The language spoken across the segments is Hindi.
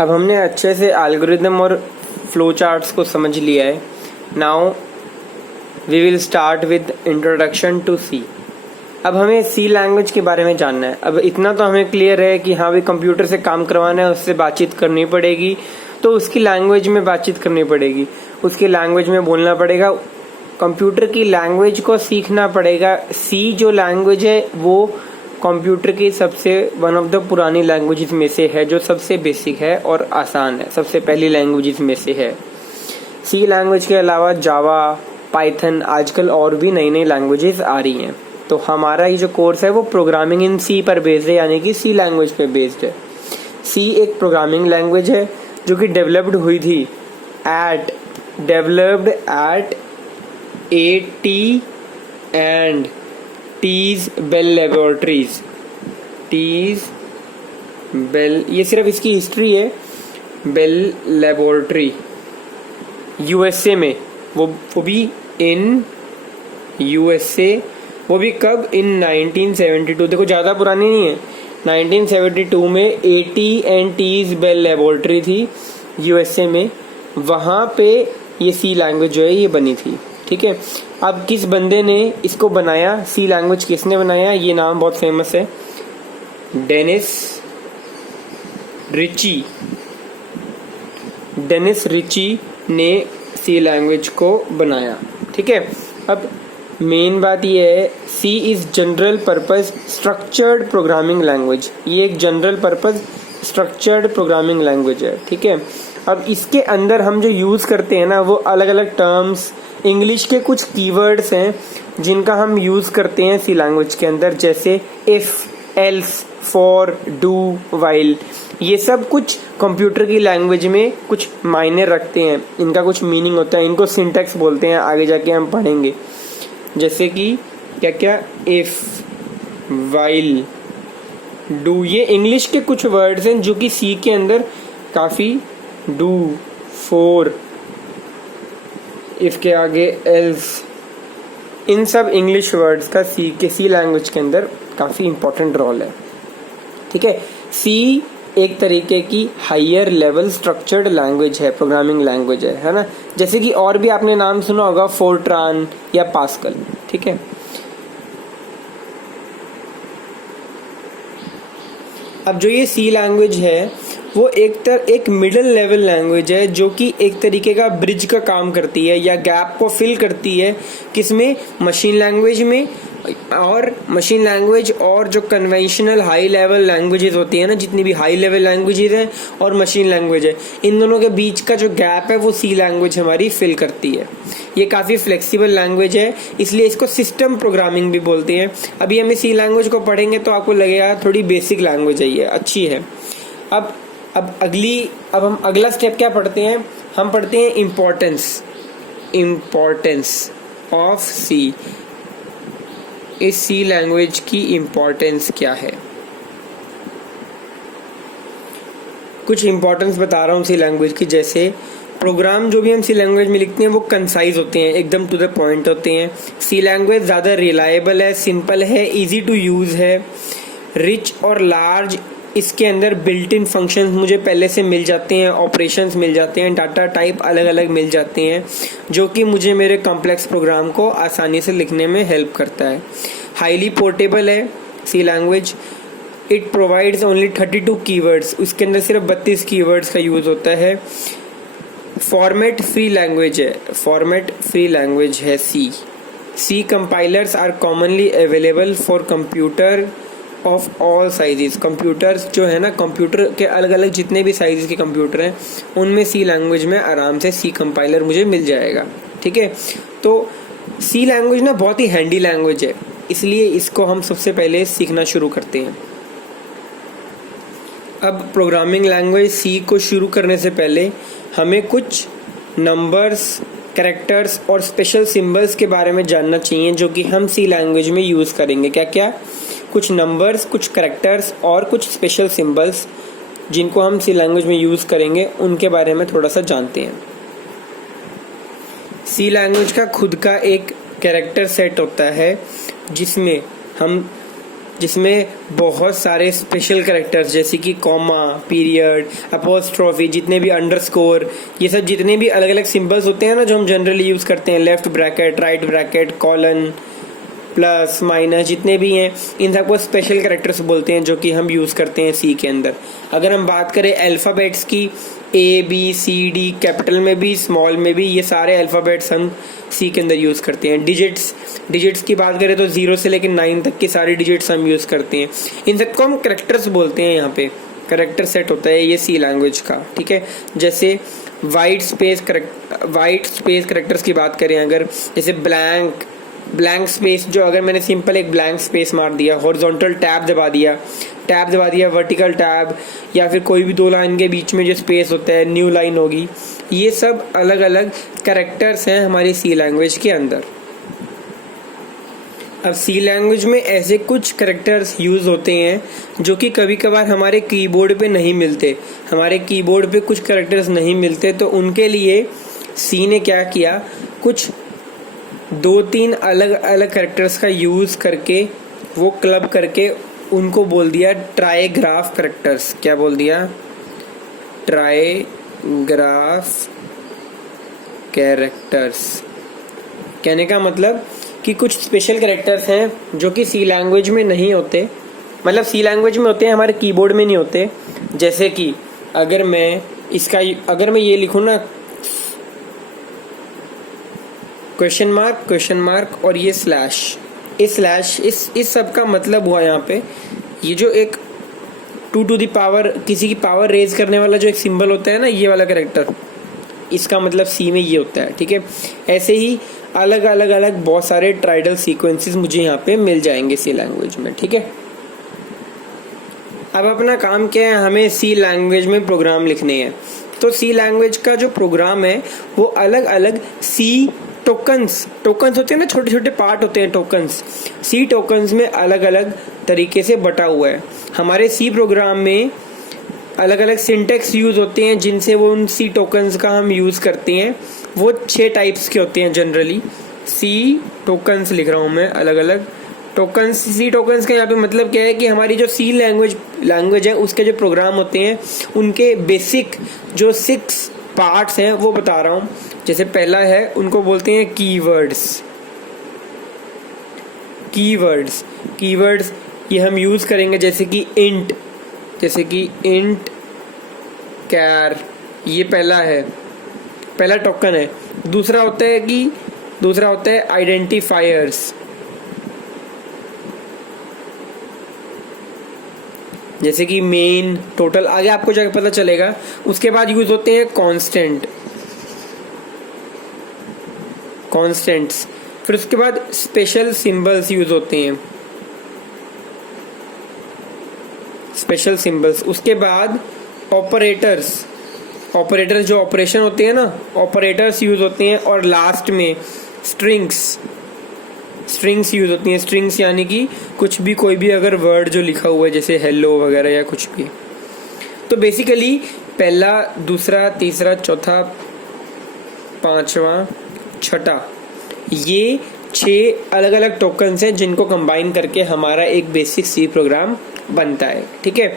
अब हमने अच्छे से एल्गोरिदम और फ्लो चार्ट्स को समझ लिया है। Now we will start with introduction to C. अब हमें सी लैंग्वेज के बारे में जानना है। अब इतना तो हमें क्लियर है कि हाँ भी कंप्यूटर से काम करवाना है, उससे बातचीत करनी पड़ेगी, तो उसकी लैंग्वेज में बातचीत करनी पड़ेगी, उसकी लैंग्वेज में बोलना पड़ेगा, कंप्यूटर की लैंग्वेज को सीखना पड़ेगा। सी जो लैंग्वेज है वो कंप्यूटर की सबसे वन ऑफ द पुरानी लैंग्वेजेस में से है, जो सबसे बेसिक है और आसान है, सबसे पहली लैंग्वेजेस में से है। सी लैंग्वेज के अलावा जावा, पाइथन, आजकल और भी नई नई लैंग्वेजेस आ रही हैं। तो हमारा ये जो कोर्स है वो प्रोग्रामिंग इन सी पर बेस्ड है, यानी कि सी लैंग्वेज पे बेस्ड है। सी एक प्रोग्रामिंग लैंग्वेज है जो कि डेवलप्ड हुई थी developed eight AT and T's Bell Laboratories। T's Bell, ये सिर्फ इसकी हिस्ट्री है। बेल लेबोरेटरी USA में, वो भी इन USA, वो भी कब, इन 1972। देखो ज़्यादा पुरानी नहीं है, 1972 में AT and T's Bell Laboratory थी USA में, वहाँ पे ये सी लैंग्वेज जो है ये बनी थी। ठीक है, अब किस बंदे ने इसको बनाया, सी लैंग्वेज किसने बनाया, ये नाम बहुत फेमस है, डेनिस रिची ने सी लैंग्वेज को बनाया। ठीक है, अब मेन बात ये है, C is general purpose structured programming language. ये एक general purpose structured programming language है। ठीक है, अब इसके अंदर हम जो यूज करते हैं ना, वो अलग अलग टर्म्स, इंग्लिश के कुछ कीवर्ड्स हैं जिनका हम यूज करते हैं सी लैंग्वेज के अंदर, जैसे if, else, for, do, while. ये सब कुछ कंप्यूटर की लैंग्वेज में कुछ मायने रखते हैं, इनका कुछ मीनिंग होता है, इनको सिंटैक्स बोलते हैं, आगे जाके हम पढ़ेंगे। जैसे कि क्या क्या, इफ, वाइल, डू, ये इंग्लिश के कुछ वर्ड्स हैं जो कि सी के अंदर काफी, डू, फॉर, इफ के आगे एल्स, इन सब इंग्लिश वर्ड्स का सी लैंग्वेज के अंदर काफी इंपॉर्टेंट रोल है। ठीक है, सी एक तरीके की हायर लेवल स्ट्रक्चर्ड लैंग्वेज है, प्रोग्रामिंग लैंग्वेज है ना। जैसे कि और भी आपने नाम सुना होगा, फोर्ट्रान या पास्कल। ठीक है, अब जो ये सी लैंग्वेज है वो एक मिडिल लेवल लैंग्वेज है, जो कि एक तरीके का ब्रिज का काम करती है या गैप को फिल करती है, किसमें, मशीन लैंग्वेज में, और मशीन लैंग्वेज और जो कन्वेंशनल हाई लेवल लैंग्वेजेस होती है ना, जितनी भी हाई लेवल लैंग्वेजेस हैं और मशीन लैंग्वेज है, इन दोनों के बीच का जो गैप है वो सी लैंग्वेज हमारी फिल करती है। ये काफ़ी फ्लेक्सिबल लैंग्वेज है, इसलिए इसको सिस्टम प्रोग्रामिंग भी बोलते हैं। अभी हमें सी लैंग्वेज को पढ़ेंगे तो आपको लगेगा थोड़ी बेसिक लैंग्वेज है, ये अच्छी है। अब हम अगला स्टेप क्या पढ़ते हैं, हम पढ़ते हैं इम्पोर्टेंस ऑफ सी। इस सी लैंग्वेज की इम्पोर्टेंस क्या है। कुछ इम्पोर्टेंस बता रहा हूँ सी लैंग्वेज की। जैसे प्रोग्राम जो भी हम सी लैंग्वेज में लिखते हैं वो कंसाइज होते हैं, एकदम टू द पॉइंट होते हैं। सी लैंग्वेज ज़्यादा रिलायबल है, सिंपल है, इजी टू यूज़ है, रिच और लार्ज। इसके अंदर बिल्ट इन फंक्शंस मुझे पहले से मिल जाते हैं, ऑपरेशंस मिल जाते हैं, डाटा टाइप अलग अलग मिल जाते हैं, जो कि मुझे मेरे कॉम्प्लेक्स प्रोग्राम को आसानी से लिखने में हेल्प करता है। हाईली पोर्टेबल है C language. It provides only 32 keywords, उसके अंदर सिर्फ 32 कीवर्ड्स का यूज़ होता है। फॉर्मेट फ्री लैंग्वेज है C compilers are commonly available for computer of all sizes. Computers जो है ना, कंप्यूटर के अलग अलग जितने भी साइजेस के कंप्यूटर हैं उनमें सी लैंग्वेज में आराम से सी कंपाइलर मुझे मिल जाएगा। ठीक है, तो सी लैंग्वेज ना बहुत ही हैंडी लैंग्वेज है, इसलिए इसको हम सबसे पहले सीखना शुरू करते हैं। अब प्रोग्रामिंग लैंग्वेज सी को शुरू करने से पहले हमें कुछ नंबर्स, कैरेक्टर्स और स्पेशल सिंबल्स के बारे में जानना चाहिए, जो कि हम सी लैंग्वेज में यूज़ करेंगे। क्या क्या, कुछ नंबर्स, कुछ कैरेक्टर्स और कुछ स्पेशल सिंबल्स जिनको हम सी लैंग्वेज में यूज़ करेंगे, उनके बारे में थोड़ा सा जानते हैं। सी लैंग्वेज का खुद का एक कैरेक्टर सेट होता है, जिसमें हम जिसमें बहुत सारे स्पेशल कैरेक्टर्स जैसे कि कॉमा, पीरियड, अपोस्ट्रोफी, जितने भी अंडरस्कोर, ये सब जितने भी अलग अलग सिंबल्स होते हैं ना जो हम जनरली यूज़ करते हैं, left bracket, right bracket, colon, plus, minus, जितने भी हैं इन सबको स्पेशल कैरेक्टर्स बोलते हैं जो कि हम यूज़ करते हैं सी के अंदर। अगर हम बात करें अल्फ़ाबेट्स की, A B C D, capital में भी स्मॉल में भी, ये सारे अल्फ़ाबेट्स हम सी के अंदर यूज़ करते हैं। डिजिट्स की बात करें तो 0 से लेकर 9 तक के सारे डिजिट्स हम यूज़ करते हैं। इन सबको हम कैरेक्टर्स बोलते हैं। यहाँ पे कैरेक्टर सेट होता है ये सी लैंग्वेज का, ठीक है। जैसे वाइट स्पेस कैरेक्टर्स की बात करें अगर, जैसे ब्लैंक स्पेस, जो अगर मैंने सिंपल एक ब्लैंक स्पेस मार दिया, हॉरिजॉन्टल टैब दबा दिया, वर्टिकल टैब, या फिर कोई भी दो लाइन के बीच में जो स्पेस होता है न्यू लाइन होगी, ये सब अलग अलग कैरेक्टर्स हैं हमारी सी लैंग्वेज के अंदर। अब सी लैंग्वेज में ऐसे कुछ कैरेक्टर्स यूज़ होते हैं जो कि कभी कभार हमारे कीबोर्ड पे नहीं मिलते। हमारे कीबोर्ड पे कुछ कैरेक्टर्स नहीं मिलते, तो उनके लिए सी ने क्या किया, कुछ 2-3 अलग अलग कैरेक्टर्स का यूज़ करके, वो क्लब करके उनको बोल दिया ट्राइग्राफ कैरेक्टर्स। क्या बोल दिया? ट्राइग्राफ कैरेक्टर्स। कहने का मतलब कि कुछ स्पेशल कैरेक्टर्स हैं जो कि सी लैंग्वेज में नहीं होते, मतलब सी लैंग्वेज में होते हैं, हमारे कीबोर्ड में नहीं होते। जैसे कि अगर मैं ये लिखूँ ना, क्वेश्चन मार्क और ये स्लैश, इस सब का मतलब हुआ यहाँ पे, ये जो एक 2 टू द पावर, किसी की पावर रेज करने वाला जो एक सिंबल होता है ना, ये वाला कैरेक्टर, इसका मतलब सी में ये होता है, ठीक है। ऐसे ही अलग अलग बहुत सारे ट्राइडल सीक्वेंसेस मुझे यहाँ पे मिल जाएंगे सी लैंग्वेज में, ठीक है। अब अपना काम क्या है, हमें सी लैंग्वेज में प्रोग्राम लिखने हैं। तो सी लैंग्वेज का जो प्रोग्राम है वो अलग अलग सी टोकन्स होते हैं ना, छोटे छोटे पार्ट होते हैं टोकन्स, सी टोकन्स में अलग अलग तरीके से बटा हुआ है। हमारे सी प्रोग्राम में अलग अलग सिंटेक्स यूज़ होते हैं जिनसे वो उन सी टोकन्स का हम यूज़ करते हैं। वो 6 टाइप्स के होते हैं जनरली। सी टोकन्स लिख रहा हूँ मैं, अलग अलग टोकन्स। सी टोकन्स का यहाँ पे मतलब क्या है कि हमारी जो सी लैंग्वेज है उसके जो प्रोग्राम होते हैं उनके बेसिक जो 6 पार्ट्स हैं वो बता रहा हूँ। जैसे पहला है, उनको बोलते हैं कीवर्ड्स ये हम यूज़ करेंगे, जैसे कि इंट कैर, ये पहला टोकन है। दूसरा होता है आइडेंटिफायर्स, जैसे कि मेन, टोटल, आगे आपको जाकर पता चलेगा। उसके बाद यूज होते हैं कॉन्स्टेंट्स, फिर उसके बाद स्पेशल सिंबल्स यूज होते हैं, उसके बाद ऑपरेटर्स जो ऑपरेशन होते हैं ना, ऑपरेटर्स यूज होते हैं, और लास्ट में स्ट्रिंग्स यूज होती हैं। स्ट्रिंग्स यानी कि कोई भी अगर वर्ड जो लिखा हुआ है, जैसे हेलो वगैरह या कुछ भी। तो बेसिकली पहला, दूसरा, तीसरा, चौथा, पांचवा, छठा, ये 6 अलग अलग टोकन्स हैं जिनको कंबाइन करके हमारा एक बेसिक सी प्रोग्राम बनता है, ठीक है।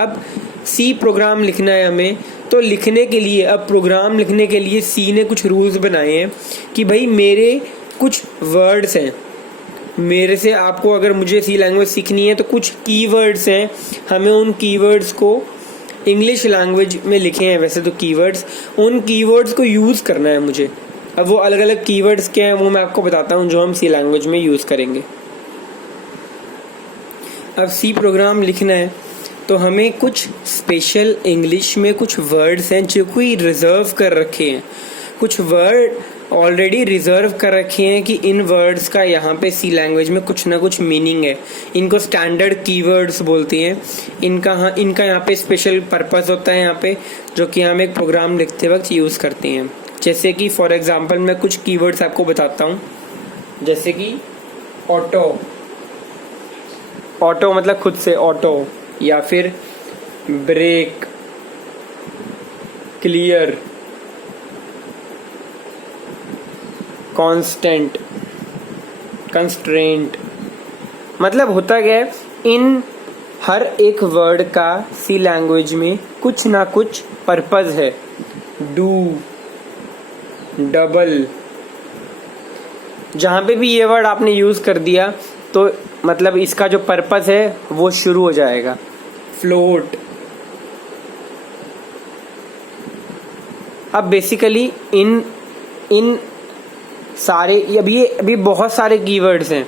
अब सी प्रोग्राम लिखना है हमें, तो प्रोग्राम लिखने के लिए सी ने कुछ रूल्स बनाए हैं कि भाई मेरे कुछ वर्ड्स हैं, मेरे से आपको अगर मुझे सी लैंग्वेज सीखनी है तो कुछ कीवर्ड्स हैं, हमें उन कीवर्ड्स को इंग्लिश लैंग्वेज में लिखे हैं वैसे तो कीवर्ड्स, उन कीवर्ड्स को यूज़ करना है मुझे। अब वो अलग अलग कीवर्ड्स क्या हैं वो मैं आपको बताता हूँ जो हम सी लैंग्वेज में यूज़ करेंगे। अब सी प्रोग्राम लिखना है तो हमें कुछ स्पेशल इंग्लिश में कुछ वर्ड्स हैं जो कोई रिजर्व कर रखे हैं, कुछ वर्ड ऑलरेडी रिजर्व कर रखे हैं कि इन वर्ड्स का यहाँ पे सी लैंग्वेज में कुछ ना कुछ मीनिंग है। इनको स्टैंडर्ड कीवर्ड्स बोलते हैं। इनका यहाँ पे स्पेशल पर्पस होता है यहाँ पे, जो कि हम एक प्रोग्राम लिखते वक्त यूज़ करते हैं। जैसे कि फॉर एग्जांपल मैं कुछ कीवर्ड्स आपको बताता हूँ, जैसे कि ऑटो मतलब खुद से ऑटो, या फिर ब्रेक, क्लियर, कंस्ट्रेंट। मतलब होता क्या है इन हर एक वर्ड का सी लैंग्वेज में कुछ ना कुछ पर्पस है। डू, डबल, जहाँ पे भी ये वर्ड आपने यूज़ कर दिया तो मतलब इसका जो पर्पस है वो शुरू हो जाएगा। फ्लोट। अब बेसिकली इन सारे अभी बहुत सारे कीवर्ड्स हैं,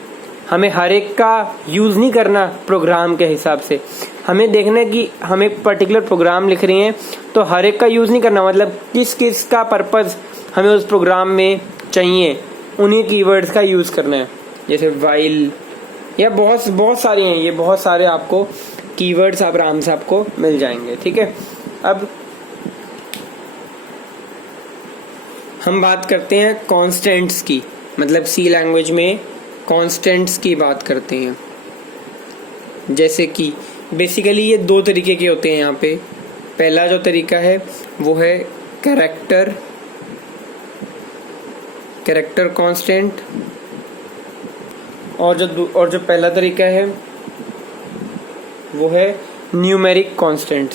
हमें हर एक का यूज़ नहीं करना प्रोग्राम के हिसाब से। हमें देखना है कि हम एक पर्टिकुलर प्रोग्राम लिख रहे हैं तो हर एक का यूज़ नहीं करना, मतलब किस किस का पर्पस हमें उस प्रोग्राम में चाहिए उन्हीं कीवर्ड्स का यूज़ करना है। जैसे वाइल या बहुत सारे हैं, ये बहुत सारे आपको कीवर्ड्स आप आराम से आपको मिल जाएंगे। ठीक है, अब हम बात करते हैं कॉन्स्टेंट्स की, मतलब सी लैंग्वेज में कॉन्स्टेंट्स की बात करते हैं। जैसे कि बेसिकली ये दो तरीके के होते हैं यहाँ पे। पहला जो तरीका है वो है कैरेक्टर कांस्टेंट, और जो पहला तरीका है वो है न्यूमेरिक कांस्टेंट।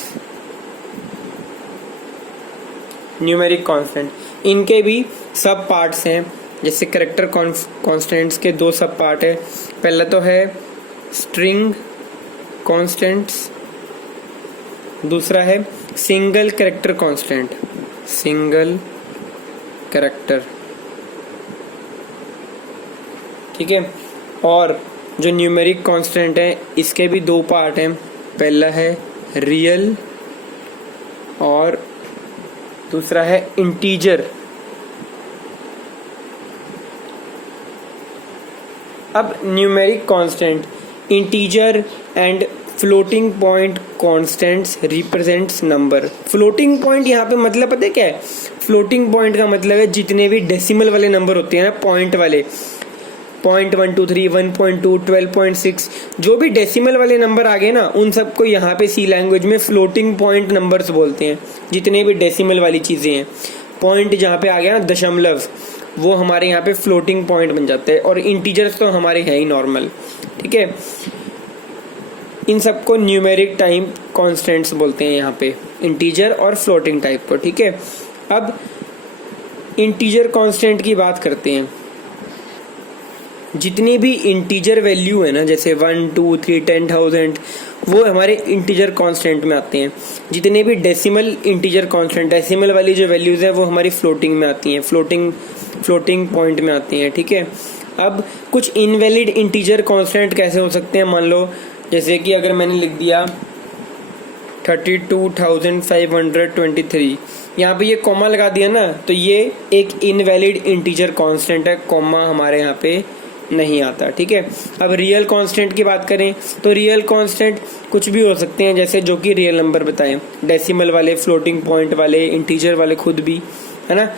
इनके भी सब पार्ट्स हैं। जैसे कैरेक्टर कांस्टेंट्स के दो सब पार्ट है। पहला तो है स्ट्रिंग कांस्टेंट्स, दूसरा है single character constant, single character. ठीक है, और जो न्यूमेरिक कांस्टेंट है इसके भी दो पार्ट हैं। पहला है रियल और दूसरा है इंटीजर। अब numeric constant, integer and floating point constants represents number. Floating point यहाँ पे मतलब पता है क्या है? फ्लोटिंग पॉइंट का मतलब है जितने भी डेसिमल वाले नंबर होते हैं ना, पॉइंट वाले, 0.123, 1.2, 12.6, जो भी डेसिमल वाले नंबर आ गए ना उन सबको यहाँ पे सी लैंग्वेज में फ्लोटिंग पॉइंट नंबर्स बोलते हैं। जितने भी डेसिमल वाली चीज़ें हैं, पॉइंट जहाँ पे आ गया ना दशमलव, वो हमारे यहाँ पे फ्लोटिंग पॉइंट बन जाते हैं। और इंटीजर्स तो हमारे हैं ही नॉर्मल। ठीक है, इन सबको न्यूमेरिक टाइप कॉन्स्टेंट्स बोलते हैं यहाँ पे, इंटीजर और फ्लोटिंग टाइप को। ठीक है, अब इंटीजर कांस्टेंट की बात करते हैं। जितनी भी इंटीजर वैल्यू है ना, जैसे 1, 2, 3, 10,000, वो हमारे इंटीजर कांस्टेंट में आते हैं। जितने भी डेसिमल इंटीजर कांस्टेंट, डेसिमल वाली जो वैल्यूज है वो हमारी फ्लोटिंग में आती हैं, फ्लोटिंग पॉइंट में आती हैं। ठीक है, अब कुछ इनवैलिड इंटीजर कांस्टेंट कैसे हो सकते हैं? मान लो जैसे कि अगर मैंने लिख दिया 32,523, यहाँ पे ये कॉमा लगा दिया ना, तो ये एक इनवैलिड इंटीजर कांस्टेंट है, कॉमा हमारे यहाँ पे नहीं आता। ठीक है, अब रियल कांस्टेंट की बात करें तो रियल कांस्टेंट कुछ भी हो सकते हैं, जैसे जो कि रियल नंबर बताएं, डेसिमल वाले, फ्लोटिंग पॉइंट वाले, इंटीजर वाले खुद भी, है ना।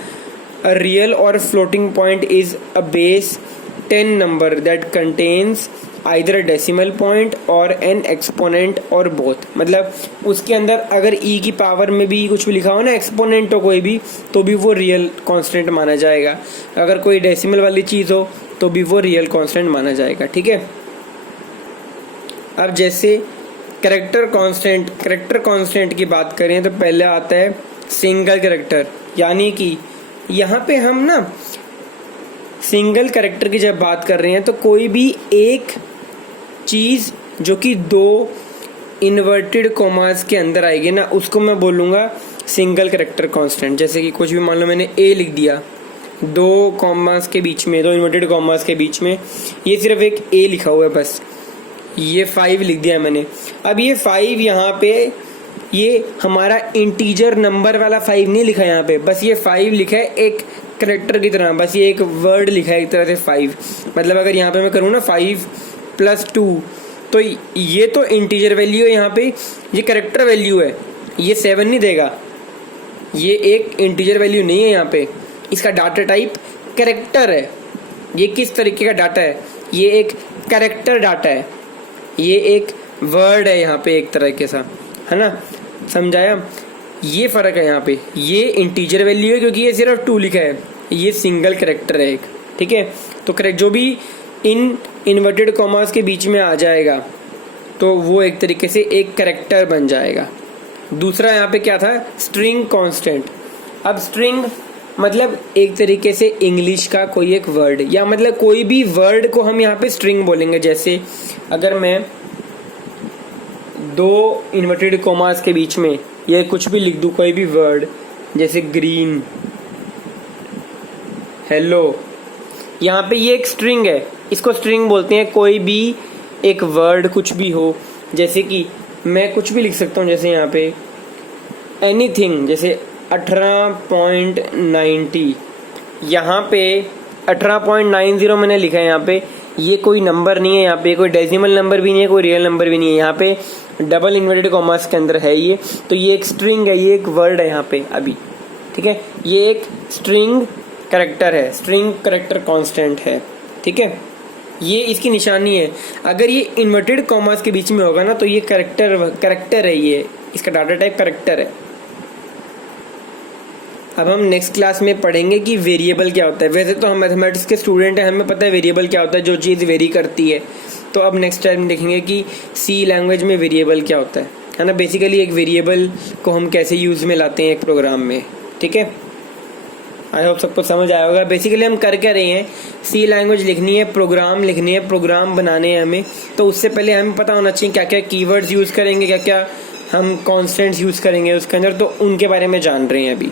अ रियल और floating point is a base 10 number that contains either a decimal point और एन एक्सपोनेंट और बोथ। मतलब उसके अंदर अगर ई की पावर में भी कुछ भी लिखा हो ना, एक्सपोनेंट हो कोई भी, तो भी वो रियल कांस्टेंट माना जाएगा। अगर कोई डेसिमल वाली चीज़ हो तो भी वो रियल कांस्टेंट माना जाएगा। ठीक है, अब जैसे कैरेक्टर कांस्टेंट की बात करें तो पहले आता है सिंगल कैरेक्टर, यानी कि यहाँ पे हम ना सिंगल कैरेक्टर की जब बात कर रहे हैं तो कोई भी एक चीज़ जो कि दो इन्वर्टेड कॉमास के अंदर आएगी ना, उसको मैं बोलूँगा सिंगल कैरेक्टर कांस्टेंट। जैसे कि कुछ भी मान लो मैंने ए लिख दिया, दो कॉमास के बीच में, दो इन्वर्टेड कॉमास के बीच में ये सिर्फ एक ए लिखा हुआ है, बस ये 5 लिख दिया मैंने। अब ये 5 यहाँ पे ये हमारा इंटीजर नंबर वाला 5 नहीं लिखा यहाँ पे, बस ये 5 लिखा है एक कैरेक्टर की तरह, बस ये एक वर्ड लिखा है एक तरह से 5। मतलब अगर यहाँ पे मैं करूँ ना 5 + 2, तो ये तो इंटीजर वैल्यू है, यहाँ पे ये कैरेक्टर वैल्यू है, ये 7 नहीं देगा, ये एक इंटीजर वैल्यू नहीं है यहाँ पे। इसका डाटा टाइप कैरेक्टर है। ये किस तरीके का डाटा है? ये एक कैरेक्टर डाटा है, ये एक वर्ड है यहाँ पे एक तरह के सा, है ना, समझाया? ये फ़र्क है यहाँ पे, ये इंटीजर वैल्यू है क्योंकि ये सिर्फ 2 लिखा है, ये सिंगल कैरेक्टर है एक। ठीक है, तो करेक्ट जो भी इन इन्वर्टेड कॉमास के बीच में आ जाएगा तो वो एक तरीके से एक कैरेक्टर बन जाएगा। दूसरा यहाँ पे क्या था, स्ट्रिंग कांस्टेंट। अब स्ट्रिंग मतलब एक तरीके से इंग्लिश का कोई एक वर्ड, या मतलब कोई भी वर्ड को हम यहाँ पे स्ट्रिंग बोलेंगे। जैसे अगर मैं 2 इन्वर्टेड कॉमास के बीच में ये कुछ भी लिख दूँ, कोई भी वर्ड, जैसे ग्रीन, हेलो, यहाँ पे ये एक स्ट्रिंग है, इसको स्ट्रिंग बोलते हैं। कोई भी एक वर्ड कुछ भी हो, जैसे कि मैं कुछ भी लिख सकता हूँ, जैसे यहाँ पे एनीथिंग, जैसे 18.90, यहाँ पे 18.90 मैंने लिखा है। यहाँ पे ये कोई नंबर नहीं है, यहाँ पे कोई डेसिमल नंबर भी नहीं है, कोई रियल नंबर भी नहीं है, यहाँ पे डबल इन्वर्टेड कॉमास के अंदर है ये। तो ये एक स्ट्रिंग है, ये एक वर्ड है यहाँ पे अभी, ठीक है। ये एक स्ट्रिंग कैरेक्टर है, स्ट्रिंग कैरेक्टर कांस्टेंट है, ठीक है। ये इसकी निशानी है। अगर ये इन्वर्टेड कॉमास के बीच में होगा ना, तो ये कैरेक्टर है, ये इसका डाटा टाइप कैरेक्टर है। अब हम नेक्स्ट क्लास में पढ़ेंगे कि वेरिएबल क्या होता है। वैसे तो हम मैथमेटिक्स के स्टूडेंट हैं, हमें पता है वेरिएबल क्या होता है, जो चीज़ वेरी करती है। तो अब नेक्स्ट टाइम देखेंगे कि सी लैंग्वेज में वेरिएबल क्या होता है ना। बेसिकली एक वेरिएबल को हम कैसे यूज़ में लाते हैं एक प्रोग्राम में, ठीक है। आई होप सबको समझ आया होगा। बेसिकली हम कर क्या रहे हैं, सी लैंग्वेज लिखनी है, प्रोग्राम लिखनी है, प्रोग्राम बनाने हैं हमें। तो उससे पहले हमें पता होना चाहिए क्या क्या कीवर्ड्स यूज़ करेंगे, क्या क्या हम कॉन्स्टेंट्स यूज़ करेंगे उसके अंदर, तो उनके बारे में जान रहे हैं अभी।